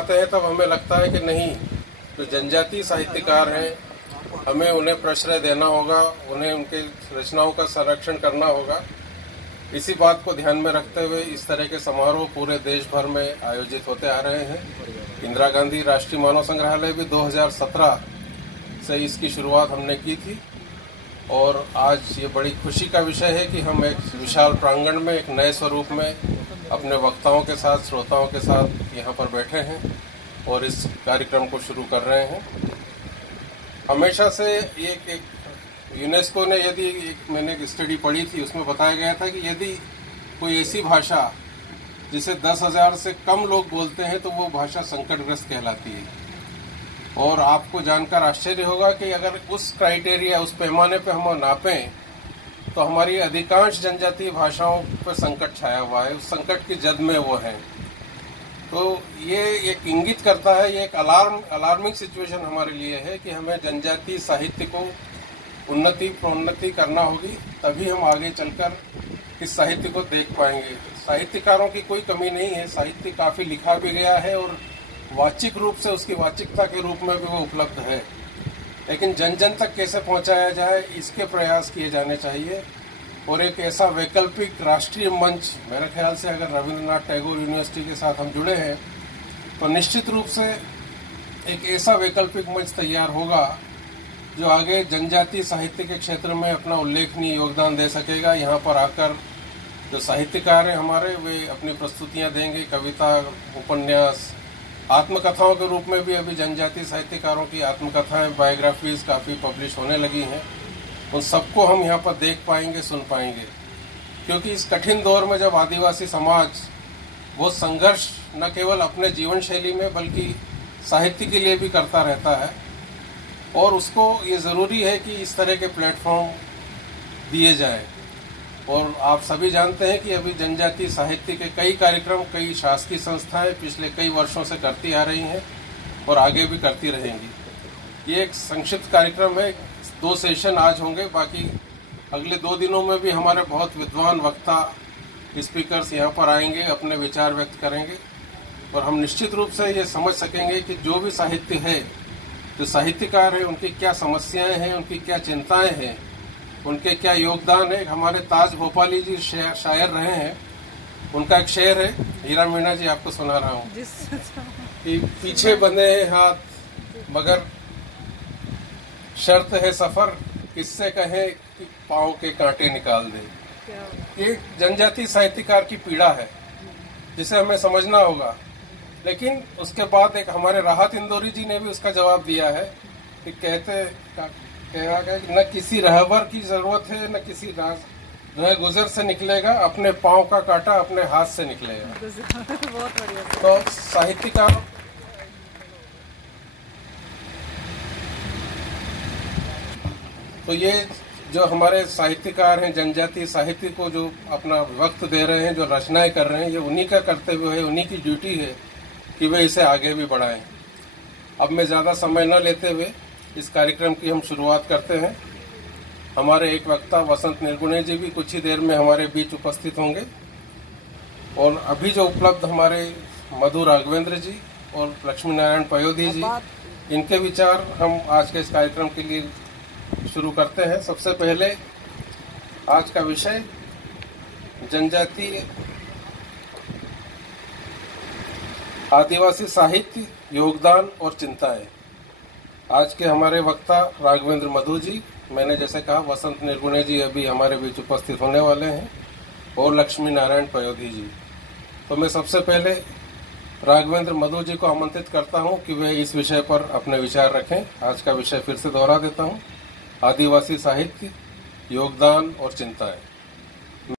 आते हैं तब हमें लगता है कि नहीं, जो जनजातीय साहित्यकार हैं हमें उन्हें प्रश्रय देना होगा, उन्हें उनके रचनाओं का संरक्षण करना होगा। इसी बात को ध्यान में रखते हुए इस तरह के समारोह पूरे देश भर में आयोजित होते आ रहे हैं। इंदिरा गांधी राष्ट्रीय मानव संग्रहालय भी 2017 से इसकी शुरुआत हमने की थी और आज ये बड़ी खुशी का विषय है कि हम एक विशाल प्रांगण में एक नए स्वरूप में अपने वक्ताओं के साथ, श्रोताओं के साथ यहाँ पर बैठे हैं और इस कार्यक्रम को शुरू कर रहे हैं। हमेशा से एक यूनेस्को ने मैंने एक स्टडी पढ़ी थी, उसमें बताया गया था कि यदि कोई ऐसी भाषा जिसे 10,000 से कम लोग बोलते हैं तो वो भाषा संकटग्रस्त कहलाती है। और आपको जानकर आश्चर्य होगा कि अगर उस क्राइटेरिया, उस पैमाने पे हम नापें तो हमारी अधिकांश जनजातीय भाषाओं पर संकट छाया हुआ है, उस संकट की जद में वो हैं। तो ये एक इंगित करता है, ये एक अलार्मिंग सिचुएशन हमारे लिए है कि हमें जनजातीय साहित्य को प्रोन्नति करना होगी, तभी हम आगे चलकर इस साहित्य को देख पाएंगे। साहित्यकारों की कोई कमी नहीं है, साहित्य काफ़ी लिखा भी गया है और वाचिक रूप से उसकी वाचिकता के रूप में भी वो उपलब्ध है, लेकिन जन जन तक कैसे पहुंचाया जाए इसके प्रयास किए जाने चाहिए। और एक ऐसा वैकल्पिक राष्ट्रीय मंच, मेरे ख्याल से अगर रविंद्रनाथ टैगोर यूनिवर्सिटी के साथ हम जुड़े हैं तो निश्चित रूप से एक ऐसा वैकल्पिक मंच तैयार होगा जो आगे जनजातीय साहित्य के क्षेत्र में अपना उल्लेखनीय योगदान दे सकेगा। यहाँ पर आकर जो साहित्यकार हैं हमारे, वे अपनी प्रस्तुतियाँ देंगे, कविता, उपन्यास, आत्मकथाओं के रूप में भी अभी जनजातीय साहित्यकारों की आत्मकथाएं, बायोग्राफीज काफ़ी पब्लिश होने लगी हैं। उन सबको हम यहाँ पर देख पाएंगे, सुन पाएंगे, क्योंकि इस कठिन दौर में जब आदिवासी समाज वो संघर्ष न केवल अपने जीवन शैली में बल्कि साहित्य के लिए भी करता रहता है, और उसको ये ज़रूरी है कि इस तरह के प्लेटफॉर्म दिए जाएं। और आप सभी जानते हैं कि अभी जनजातीय साहित्य के कई कार्यक्रम कई शासकीय संस्थाएं पिछले कई वर्षों से करती आ रही हैं और आगे भी करती रहेंगी। ये एक संक्षिप्त कार्यक्रम है, 2 सेशन आज होंगे, बाकी अगले 2 दिनों में भी हमारे बहुत विद्वान वक्ता स्पीकर्स यहाँ पर आएंगे, अपने विचार व्यक्त करेंगे और हम निश्चित रूप से ये समझ सकेंगे कि जो भी साहित्य है, जो साहित्यकार हैं, उनकी क्या समस्याएं हैं, उनकी क्या चिंताएं हैं, उनके क्या योगदान है। हमारे ताज भोपाली जी शायर रहे हैं, उनका एक शेर है, हीरा मीणा जी आपको सुना रहा हूँ कि पीछे बंधे हैं हाथ मगर शर्त है सफर, किससे कहें कि पाँव के कांटे निकाल दे। ये जनजातीय साहित्यकार की पीड़ा है जिसे हमें समझना होगा। लेकिन उसके बाद एक हमारे राहत इंदौरी जी ने भी उसका जवाब दिया है कि कह रहा है कि न किसी रहबर की जरूरत है, न किसी राह गुजर से निकलेगा, अपने पाँव का कांटा अपने हाथ से निकलेगा। बहुत बढ़िया। तो साहित्यकार तो ये जो हमारे साहित्यकार हैं, जनजातीय साहित्य को जो अपना वक्त दे रहे हैं, जो रचनाएं कर रहे हैं, ये उन्हीं का कर्तव्य है, उन्हीं की ड्यूटी है कि वे इसे आगे भी बढ़ाएं। अब मैं ज़्यादा समय न लेते हुए इस कार्यक्रम की हम शुरुआत करते हैं। हमारे एक वक्ता वसंत निर्गुणे जी भी कुछ ही देर में हमारे बीच उपस्थित होंगे और अभी जो उपलब्ध हमारे मधु राघवेंद्र जी और लक्ष्मी नारायण पयोधी जी, इनके विचार हम आज के इस कार्यक्रम के लिए शुरू करते हैं। सबसे पहले आज का विषय जनजातीय आदिवासी साहित्य, योगदान और चिंताएं। आज के हमारे वक्ता राघवेंद्र मधु जी, मैंने जैसे कहा वसंत निर्गुणे जी अभी हमारे बीच उपस्थित होने वाले हैं, और लक्ष्मी नारायण पयोधी जी। तो मैं सबसे पहले राघवेंद्र मधु जी को आमंत्रित करता हूं कि वे इस विषय पर अपने विचार रखें। आज का विषय फिर से दोहरा देता हूं, आदिवासी साहित्य, योगदान और चिंताएं।